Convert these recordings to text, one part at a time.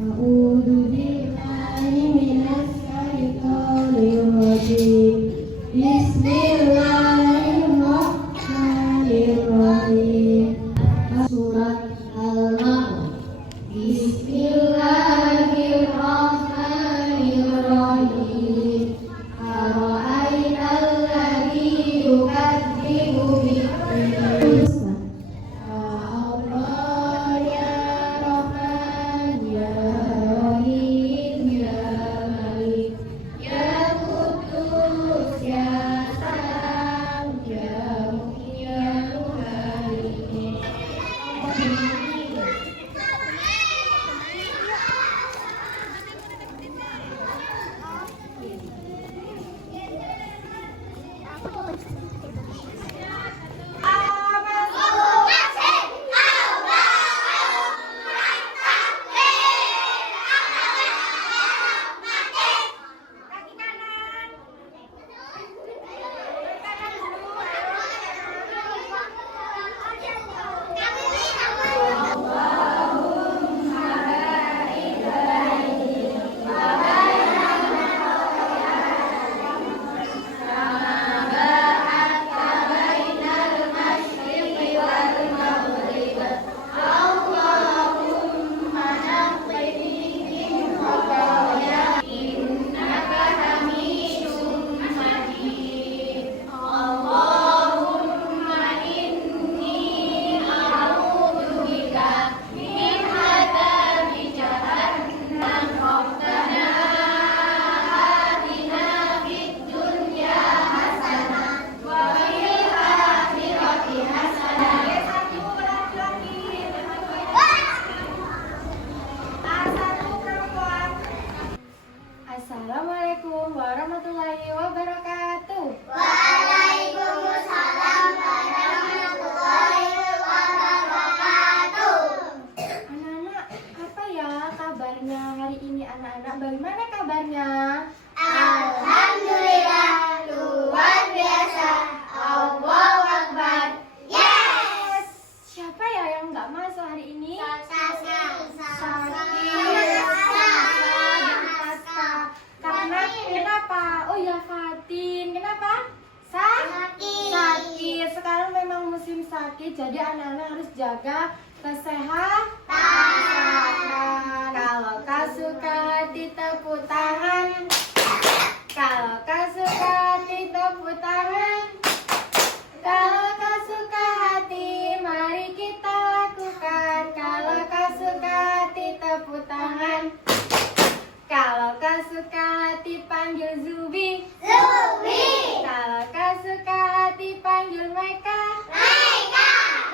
A'udzu billahi minas syaitonir rajim. Bismillahirrahmanirrahim. Surat Al-Maun. Bismillahirrahmanirrahim. Ara'aital ladzi yukadzibu bid-din. Assalamualaikum warahmatullahi wabarakatuh. Waalaikumsalam warahmatullahi wabarakatuh. Anak-anak, apa ya kabarnya hari ini anak-anak? Bagaimana kabarnya? Alhamdulillah, luar biasa. Allahu Akbar. Yes. Siapa ya yang nggak masuk hari ini? Karena kenapa? Oh ya Fatin, kenapa? Sakit. Sekarang memang musim sakit, jadi anak-anak harus jaga kesehatan. Kalau kau suka hati tepuk tangan. Kalau kau suka hati tepuk tangan. Kalau kau suka hati, mari kita lakukan. Kalau kau suka hati tepuk tangan. Kalau kau suka hati panggil Zubi. Kalau kau suka hati panggil Meka.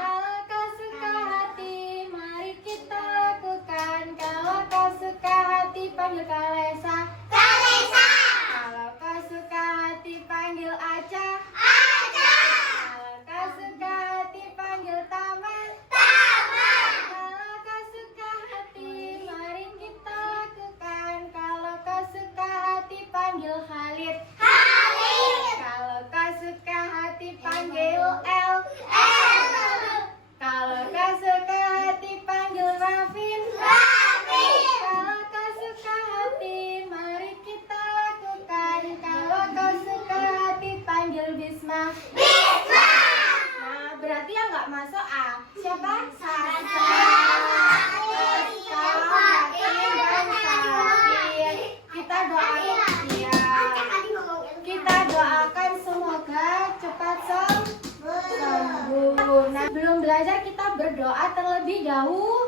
Kalau kau suka hati mari kita lakukan. Kalau kau suka hati panggil Kalesa. Kalau kau suka hati panggil Aca. Kalau kau suka hati panggil Taman. Kalau kau suka hati mari kita lakukan. Kalau kau suka hati panggil Khalid. Kalau kau suka hati panggil El. Kalau kau suka hati panggil Rafin. Kalau kau suka hati mari kita lakukan. Kalau kau suka hati panggil Bisma. Nah, berarti yang nggak masuk A. Siapa? Sasa. Kita doakan dia. Kita doakan semoga cepat sembuh. Nah, belum belajar kita berdoa terlebih dahulu.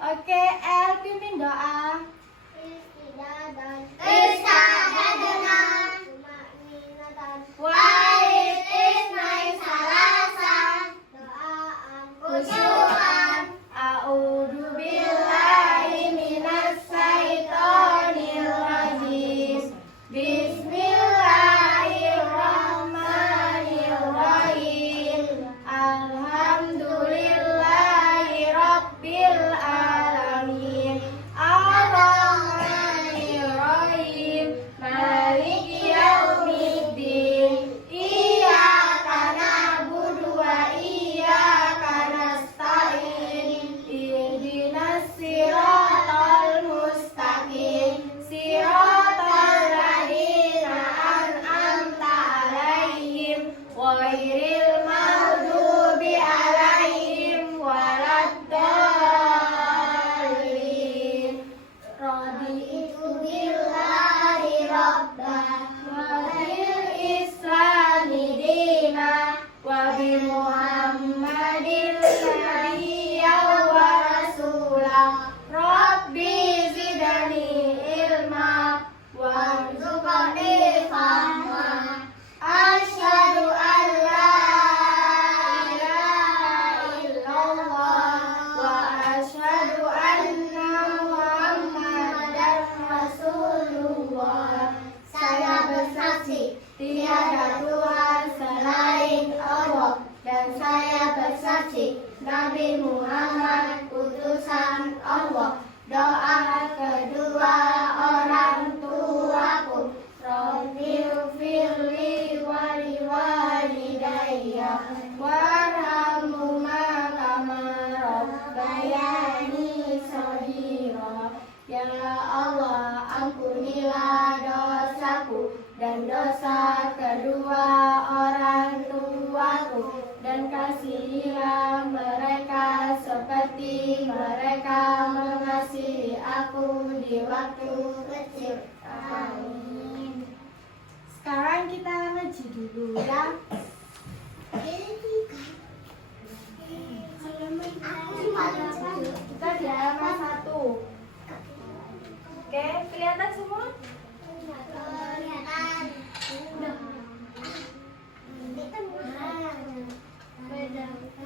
Oke, El pimpin doa. A'udzu billahi minas syaitonir rajim. Bismillahirrahmanirrahim. Alhamdulillahi rabbil alamin. Ya Allah, ampunilah dosaku dan dosa kedua orang tuaku, dan kasihilah mereka seperti mereka mengasihi aku di waktu kecil. Amin. Sekarang kita ngaji dulu ya. Kita di halaman 1. Oke, kelihatan semua?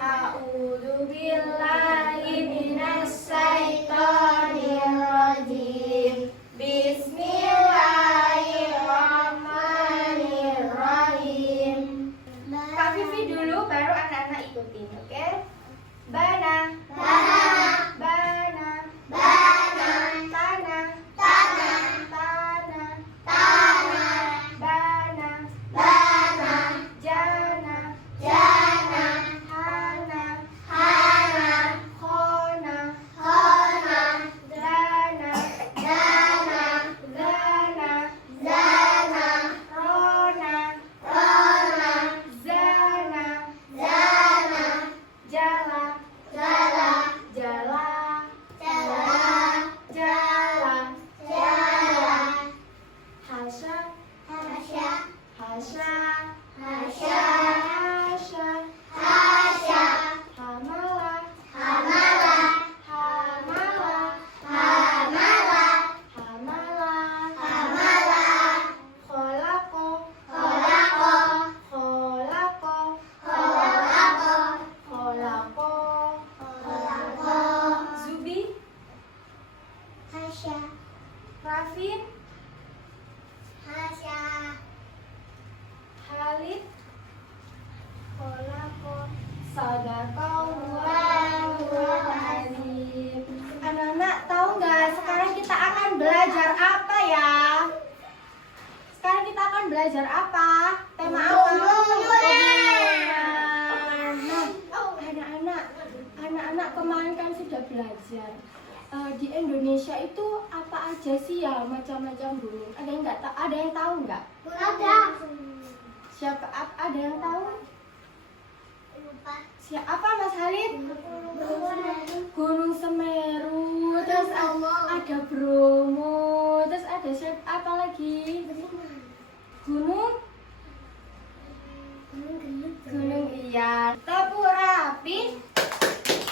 A'udzu billahi minasy syaithanir rajim. Bismillahirrahmanirrahim. Kak Vivi dulu, baru anak-anak ikutin, oke? Bana, bana, bana, bana, tanah, tanah, tanah, tanah, bana, bana, jana, jana, hana, hana, khona, khona, dana, dana, dana, dana, rona, rona, zana, zana, jala, jala, jala, jala, jala, jala, hasya, hasya, hasya, hasya, hasya, hasya, hamala, hamala, hamala, hamala, hamala, hamala, kholaqo, kholaqo, kholaqo, kholaqo, kholaqo, kholaqo, Zubi, Hasya, Rafin, hasya, Halid, kolako. Sadaqallahul azim. Anak-anak tahu nggak sekarang kita akan belajar apa ya? Sekarang kita akan belajar apa? Tema apa? Pegunungan. Nah, anak-anak kemarin kan sudah belajar. Di Indonesia itu apa aja sih ya macam-macam gunung? Ada yang nggak? Ada yang tahu nggak? Ada. Siapa? Ada yang tahu? Lupa. Siapa Mas Halid? Gunung Semeru, terus ada Bromo, terus ada apa lagi? Gunung iya. Tepuk rapi.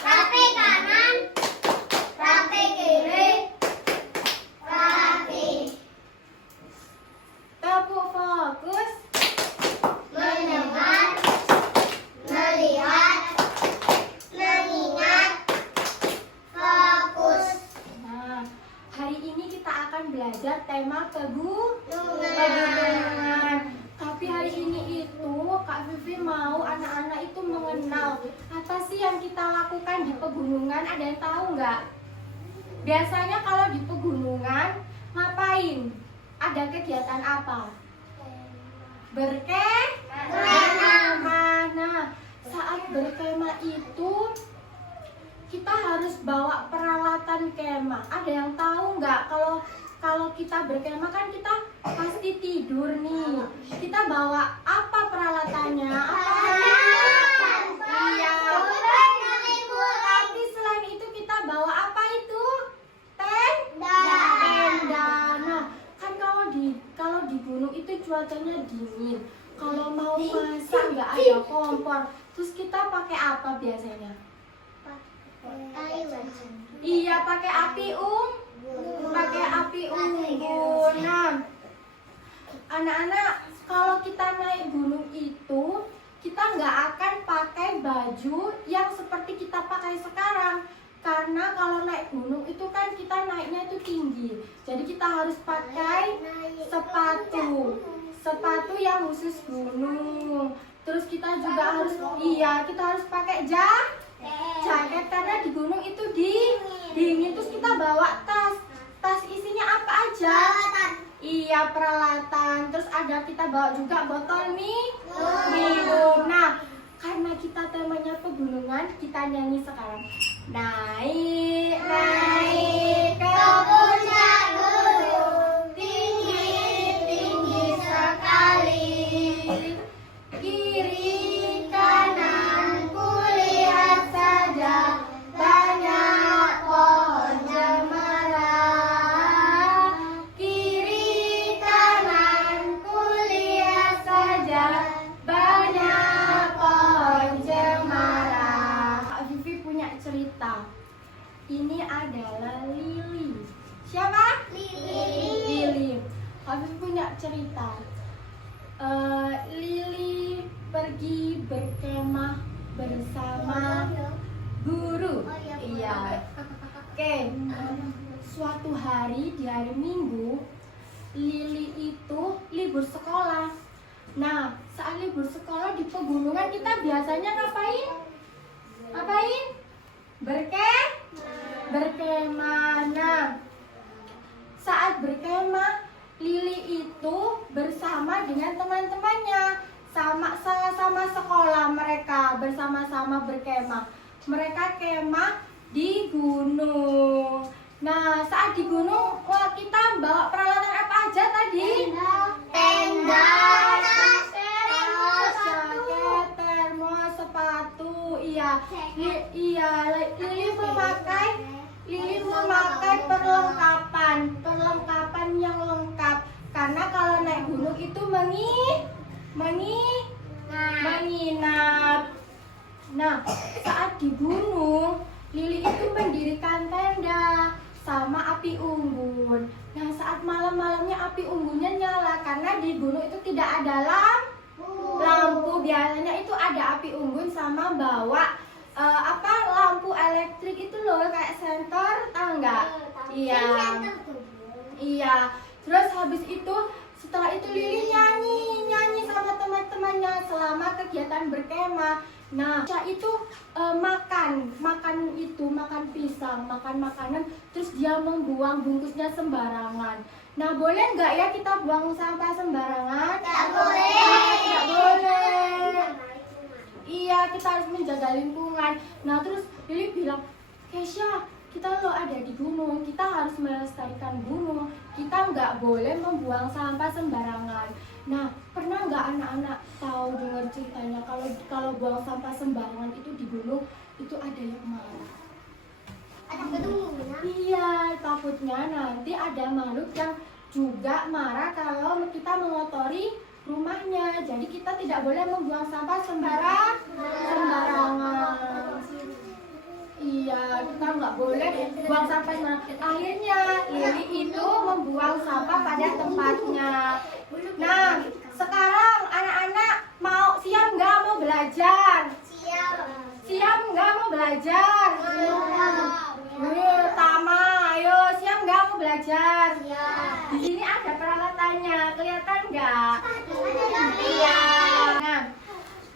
Rapi kanan, rapi kiri, rapi. Tepuk fokus. Mendengar, melihat, mengingat, fokus. Nah, hari ini kita akan belajar tema Pegunungan. pegunungan. Tapi hari ini itu Kak Vivi mau anak-anak itu mengenal apa sih yang kita lakukan di pegunungan. Ada yang tahu nggak? Biasanya kalau di pegunungan ngapain? Ada kegiatan apa? Berkemah. Nah, saat berkemah itu kita harus bawa peralatan kemah. Ada yang tahu nggak kalau kita berkemah kan kita pasti tidur nih. Kita bawa apa peralatannya? Iya. Tapi selain itu kita bawa apa itu? Tenda. Nah, kan kalau di gunung itu cuacanya dingin. Kalau mau masak nggak ada kompor. Terus kita pakai apa biasanya? Iya, pakai api unggun. Nah, anak-anak, kalau kita naik gunung itu kita nggak akan pakai baju yang seperti kita pakai sekarang. Karena kalau naik gunung itu kan kita naiknya itu tinggi. Jadi kita harus pakai sepatu yang khusus gunung. Terus kita juga harus pakai jaket karena di gunung itu dingin. Terus kita bawa tas isinya apa aja? Iya, peralatan. Terus kita bawa juga botol minum. Nah, karena kita temanya pegunungan, kita nyanyi sekarang. Naik ke puncak ini adalah Lili. Siapa? Lili. Habis punya cerita. Lili pergi berkemah bersama guru. Iya. Oke. Suatu hari di hari Minggu, Lili itu libur sekolah. Nah, saat libur sekolah di pegunungan kita biasanya ngapain? Berkemah. Nah, saat berkemah, Lili itu bersama dengan teman-temannya, sama sekolah mereka bersama-sama berkemah. Mereka kemah di gunung. Nah, saat di gunung, kita bawa peralatan apa aja tadi? Tenda, jaket, termos, sepatu. Iya. Lili memakai perlengkapan yang lengkap. Karena kalau naik gunung itu menginap. Nah, saat di gunung, Lili itu mendirikan tenda sama api unggun. Nah, saat malam-malamnya api unggunnya nyala karena di gunung itu tidak ada lampu. Biasanya itu ada api unggun sama bawa lampu elektrik itu loh, kayak senter, tahu nggak? Iya. Terus habis itu, setelah itu Lili nyanyi sama teman-temannya selama kegiatan berkemah. Nah, Ca itu makan pisang, makan makanan, terus dia membuang bungkusnya sembarangan. Nah, boleh nggak ya kita buang sampah sembarangan? Nggak boleh. Nggak boleh. Iya, kita harus menjaga lingkungan. Nah, terus Lili bilang, Kesha, kita lo ada di gunung, kita harus melestarikan gunung. Kita nggak boleh membuang sampah sembarangan. Nah, pernah nggak anak-anak tahu dengar ceritanya kalau buang sampah sembarangan itu di gunung itu ada yang marah? Ada gedung. Iya, takutnya nanti ada makhluk yang juga marah kalau kita mengotori rumahnya. Jadi kita tidak boleh membuang sampah sembarangan. Iya, kita nggak boleh buang sampah sembarangan. Akhirnya Lili itu membuang sampah pada tempatnya. Nah, sekarang anak-anak siap nggak mau belajar? Siap nggak mau belajar? Tama, ayo siap nggak mau belajar? Di sini ada peralatannya, kelihatan nggak? Iya. Nah,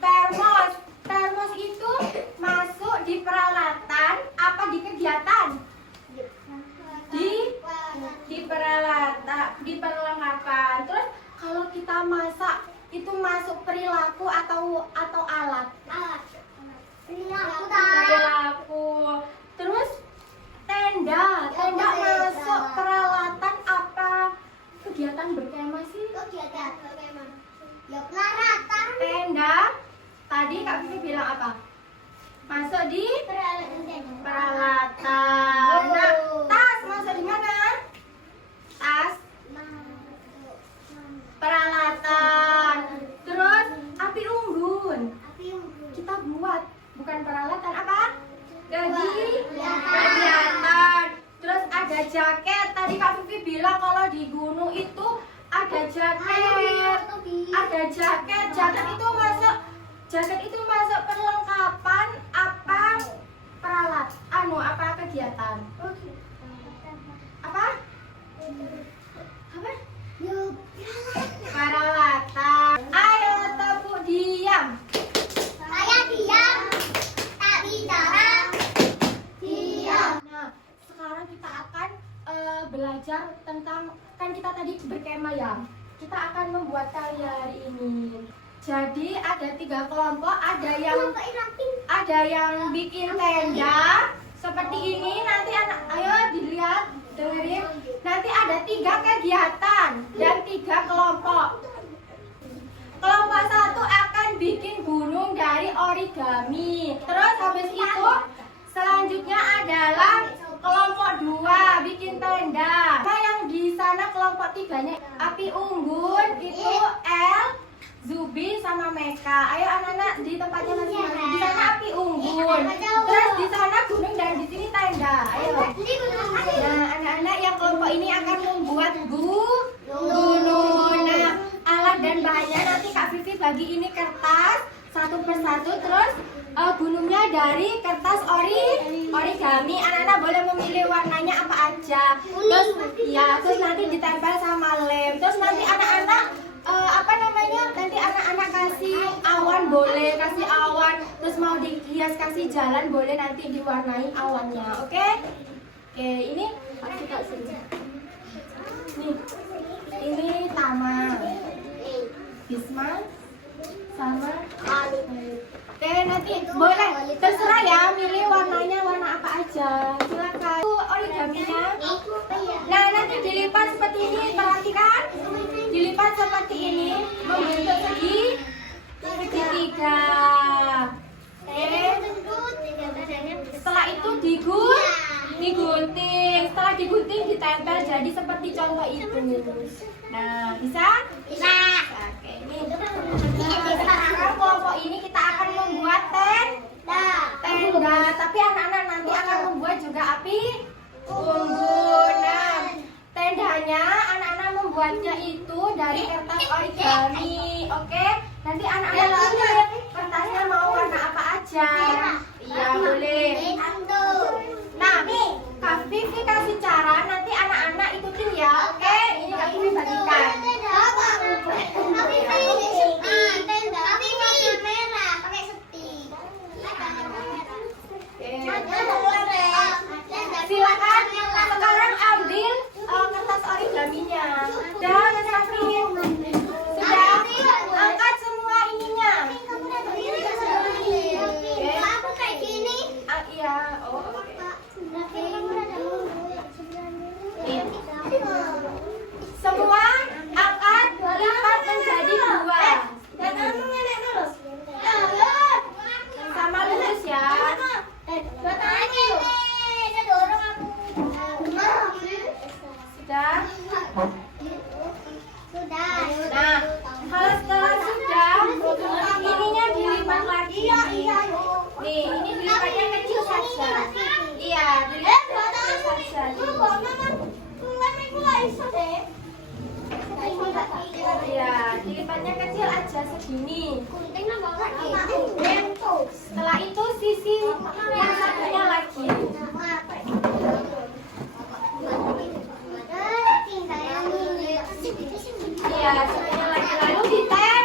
termos itu masuk di peralatan apa di kegiatan? Di perlengkapan. Terus kalau kita masak itu masuk perilaku atau alat? Perilaku. Terus tenda masuk peralatan apa kegiatan berkemah sih? Tenda. Tadi Kak Vivi bilang apa? Masuk di peralatan. Nah, tas masuk di mana? Tas, peralatan. Terus api unggun. Kita buat, bukan peralatan apa? Kegiatan. Terus ada jaket. Tadi Kak Vivi bilang kalau di gunung itu ada jaket. Jaket itu masuk perlengkapan apa apa kegiatan? Apa? Peralatan. Ayo tepuk diam. Saya diam, tak bicara. Diam. Nah, sekarang kita akan belajar tentang, kan kita tadi berkemah ya. Kita akan membuat karya hari ini. Jadi ada 3 kelompok, ada yang bikin tenda seperti ini. Nanti ayo dilihat, dengerin. Nanti ada 3 kegiatan dan 3 kelompok. Kelompok 1 akan bikin gunung dari origami. Terus habis itu selanjutnya adalah kelompok 2 bikin tenda. Nah, yang di sana kelompok 3-nya api unggun itu Zubi sama Meka. Ayo anak-anak di tempatnya masing-masing. Di sana api unggun. Terus di sana gunung dan di sini tenda. Ayo. Nah, anak-anak yang kelompok ini akan membuat gunung. Nah, alat dan bahannya nanti Kak Vivi bagi ini kertas satu persatu, terus gunungnya dari kertas origami. Anak-anak boleh memilih warnanya apa aja. Terus nanti ditempel sama lem. Terus nanti anak-anak nanti anak-anak kasih awan, boleh kasih awan. Terus mau dihias kasih jalan, boleh nanti diwarnai awannya. Oke, ini kita sini. Nih, ini Tama, Bisma, sama Oke, nanti boleh terserah ya, milih warnanya warna apa aja. Silakan. Origaminya. Nah, nanti dilipat seperti ini, perhatikan. Dilipat seperti ini, membentuk segitiga. Oke. Setelah itu digunting. Setelah digunting ditempel jadi seperti contoh itu. Nah, bisa? Bisa. Oke, ini. Sekarang kelompok ini kita akan membuat tenda. Tapi anak-anak nanti akan membuat juga api unggun. Nah, tendanya anak-anak membuatnya itu dari kertas origami. Oke, nanti anak-anak pilih kertasnya mau warna apa aja. Iya, boleh. Nah, Kak Vivi kasih cara, nanti anak-anak ikutin ya. Oke, ini Kak Vivi bagikan. Silakan sekarang ambil kertas origaminya. Dan sudah angkat semua ininya. Iya. Oh, semua angkat, lipat menjadi 2. Sama lurus ya. Sudah? Nah, kalau setelah sudah, ininya dilipat lagi. Nih, ini dilipatnya kecil saja. Iya, dilipatnya kecil saja. Iya, dilipatnya kecil aja segini. Setelah itu sisi yang satunya lagi. Iya, satunya lagi, lalu ditempel.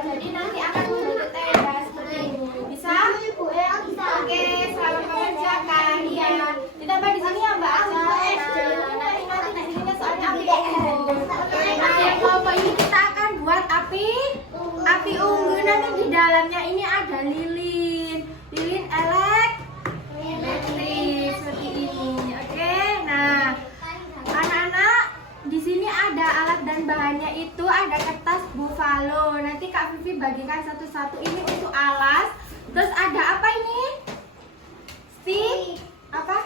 Jadi nanti akan membentuk tenda seperti ini. Bisa? Oke, selamat mengerjakan. Iya, ditempel di sini ya Mbak Aca. Nanti di sini soalnya api unggun. Nanti yang kelompok ini kita akan buat api unggun. Nanti di dalamnya ini ada lilin elektrik seperti ini. Oke, nah anak-anak di sini ada alat dan bahannya itu ada kertas buffalo. Nanti Kak Vivi bagikan satu-satu. Ini untuk alas. Terus ada apa ini? Stick apa?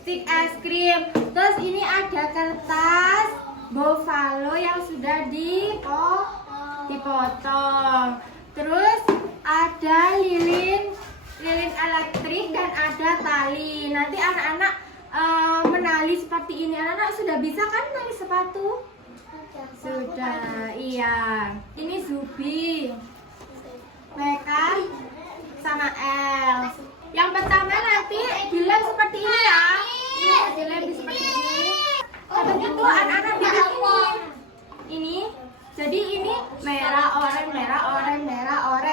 Stick es krim. Terus ini ada kertas buffalo yang sudah dipotong. Terus ada lilin elektrik dan ada tali. Nanti anak-anak menali seperti ini. Anak-anak sudah bisa kan menali sepatu? Sudah, iya. Ini Zubi, Meka, sama El. Yang pertama nanti dilem seperti ini ya. Dilem seperti ini. Habis itu anak-anak bikin ini. Jadi ini merah, oranye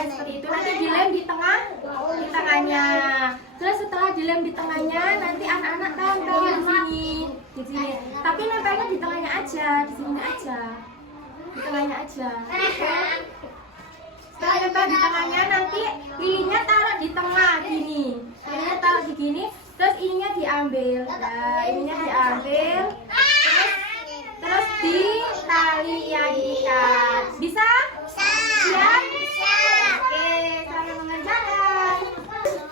seperti itu. Nanti dilem di tengahnya. Terus setelah dilem di tengahnya, nanti anak-anak tempel di sini. Tapi nempelnya di tengahnya aja, di sini aja. Di tengahnya aja. Setelah nempel di tengahnya, nanti lilinnya taruh di tengah gini. Lilinnya taruh di gini, terus ininya diambil. Nah, ininya diambil. Terus di tali yang diikat. Bisa? Siap? Oke, saya mengerjakan.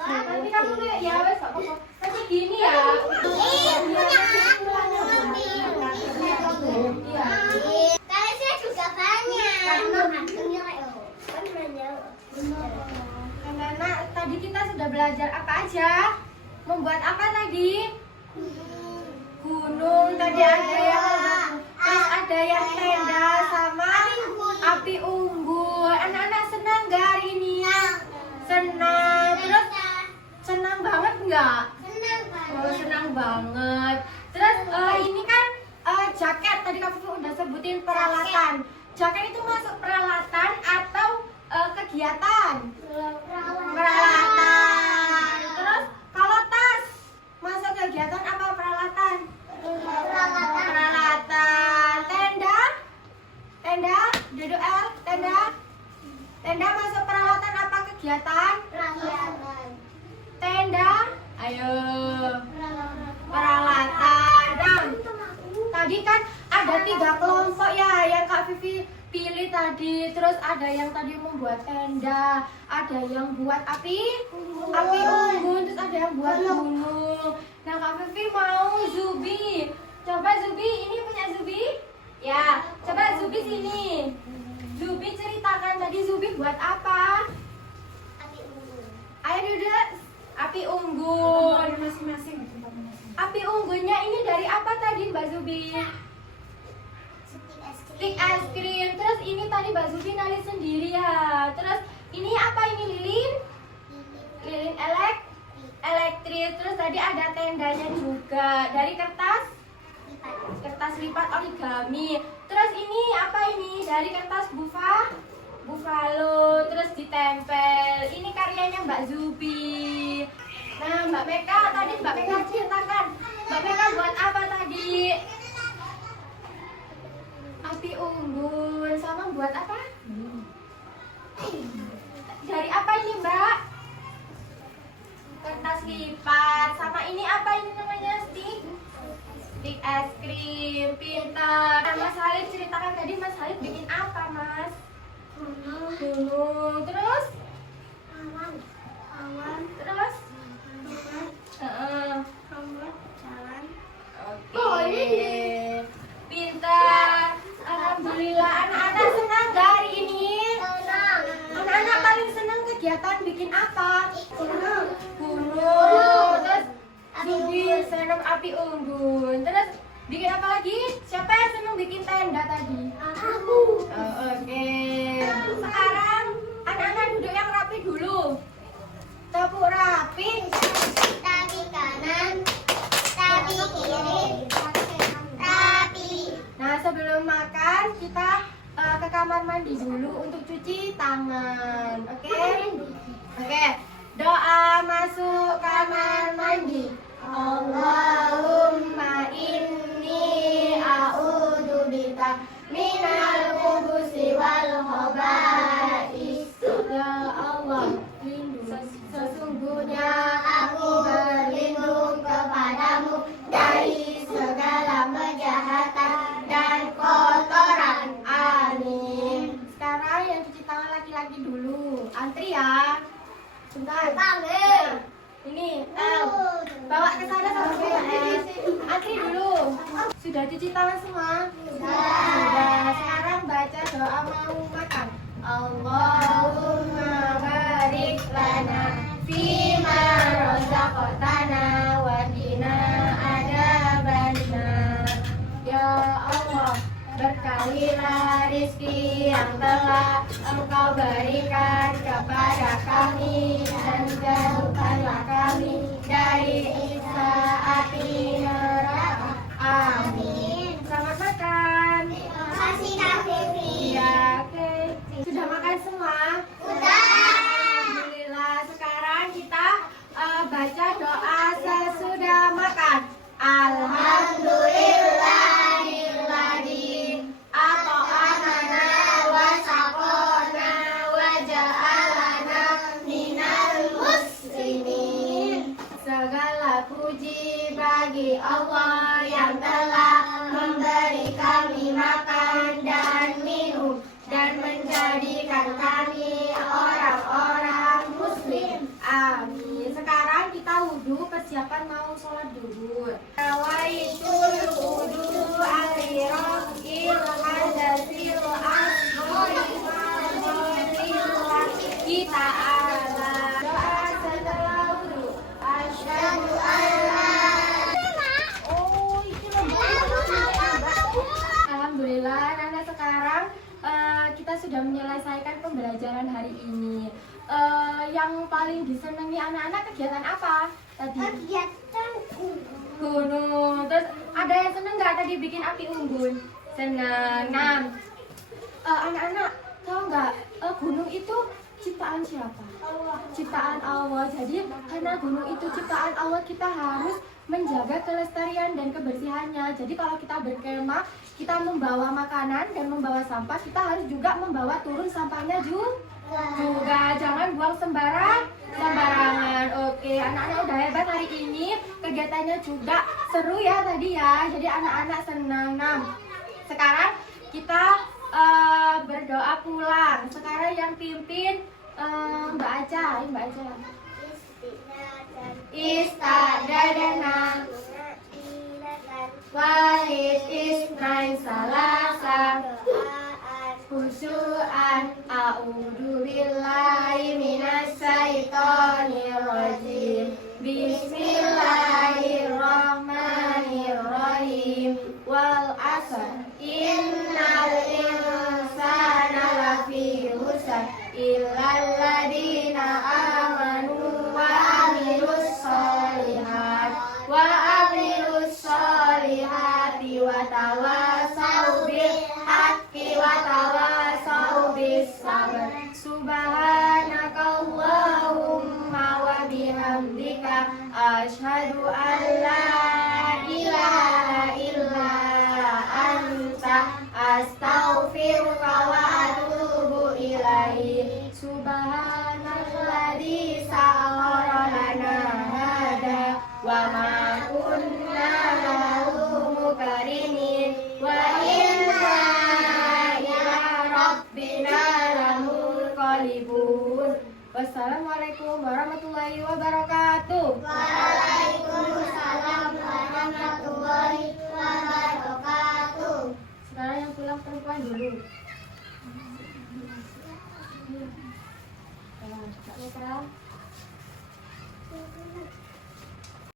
Nanti kamu kayak ya wes nanti gini ya. Kalisnya juga banyak. Anak-anak tadi kita sudah belajar apa aja? Membuat apa tadi? Gunung. Tadi ada yang terus ada yang tenda sama api unggun. Anak-anak senang nggak hari ini? Senang. Terus senang banget nggak? Oh, senang banget. Terus ini kan jaket. Tadi Kak Vivi udah sebutin peralatan. Jaket itu masuk peralatan atau kegiatan? Peralatan. Terus kalau tas masuk kegiatan apa peralatan? Peralatan. Tenda? Tenda? Duduk L? Tenda? Tenda masuk peralatan apa kegiatan? Tenda? Ayo. Peralatan. Nah, tadi kan ada 3 kelompok ya yang Kak Vivi pilih tadi. Terus ada yang tadi membuat tenda, ada yang buat api unggun, terus ada yang buat gunung. Nah, Kak Vivi mau Zubi. Coba Zubi, ini punya Zubi? Ya, coba Zubi sini. Zubi ceritakan tadi Zubi buat apa? Ayo duduk. Api unggun. Masing-masing. Api unggunnya ini dari apa tadi Mbak Zubi? Stik es krim. Terus ini tadi Mbak Zubi nali sendiri ya. Terus ini apa ini lilin? Lilin elektrik. Terus tadi ada tendanya juga dari kertas lipat origami. Terus ini apa ini? Dari kertas buffalo. Terus ditempel. Ini karyanya Mbak Zubi. Nah, Mbak Meka tadi Mbak Meka ceritakan. Mbak Meka buat apa tadi? Api unggun. Sama buat apa? Dari apa ini Mbak? Kertas lipat. Sama ini apa ini namanya? Stik es krim. Pintar. Nah, Mas Halid ceritakan tadi Mas Halid bikin apa Mas? Gunung. Terus? Awan. Terus? Oke. Pintar. Alhamdulillah. Anak-anak senang gak hari ini? Anak-anak paling senang kegiatan bikin apa? Gunung. Terus Zubi senang api unggun. Terus bikin apa lagi? Siapa yang senang bikin tenda tadi? Aku. Oke. Sekarang anak-anak duduk yang rapi dulu. Tepuk rapi. Tapi kanan, tapi kiri, tapi. Nah, sebelum makan kita ke kamar mandi dulu untuk cuci tangan. Oke? Oke. Doa masuk kamar mandi. Allahumma inni a'udzubika minal khubuthi wal khaba'is. Ya Allah, sesungguhnya aku berlindung kepadamu dari segala kejahatan dan kotoran. Amin. Sekarang yang cuci tangan laki-laki dulu. Antri ya. Sebentar. Tangan. Ini, bawa ke sana sama saya. Antri dulu. Sudah cuci tangan semua? Sudah. Sekarang baca doa mau makan. Allahumma barik lana fima razaqtana wa qina adzabannar. Ya Allah, berkalilah rezeki yang telah Engkau berikan kepada kami dan jauhkanlah kami dari siksa api neraka. Amin. Selamat makan. Kasih Kak Vivi. Iya, oke. Sudah makan semua? Sudah. Alhamdulillah. Sekarang kita baca doa sesudah makan. Alhamdulillahilladzi at'amana wa saqana wa ja'alana minal muslimin. Segala puji bagi Allah yang telah memberi kami makan dan minum dan menjadikan kami orang-orang muslim. Amin. Sekarang kita wudhu, persiapan mau sholat dulu. Nawaitul wudu aliraqil hadasil asghari ma'adhiril kita ala. Doa disenangi anak-anak kegiatan apa tadi? Kegiatan Gunung. Terus ada yang seneng nggak tadi bikin api unggun? Seneng. Nah, anak-anak tahu nggak gunung itu ciptaan siapa? Ciptaan Allah. Jadi karena gunung itu ciptaan Allah, kita harus menjaga kelestarian dan kebersihannya. Jadi kalau kita berkemah, kita membawa makanan dan membawa sampah, kita harus juga membawa turun sampahnya juga. Jangan buang sembarangan. Oke, anak-anak udah hebat hari ini. Kegiatannya juga seru ya tadi ya. Jadi anak-anak senang. Nah, sekarang kita berdoa pulang. Sekarang yang pimpin Mbak Aca. Mbak Aca. Istadadana Wahid Isnain Salasa Khusyu'an A'udhu billahi minasyaitonir rajim Bismillahirrahmanirrahim Wal asr Innal insana lafi husr Illal ladina amanu wa amilus solihat wa tawasau bil haqqi wa tawasau bis sabr. Subhanakallahumma wa bihamdika asyhadu an la ilaha illa anta astaghfiruka wa atubu ilaik. Subhanalladzi sakhkhara lana hada wa ma kunna lahu muqrinin wa inna ila rabbina lamunqalibun. Wassalamualaikum warahmatullahi wabarakatuh. Waalaikumsalam warahmatullahi wabarakatuh. Sekarang yang pulang perempuan dulu. Nah,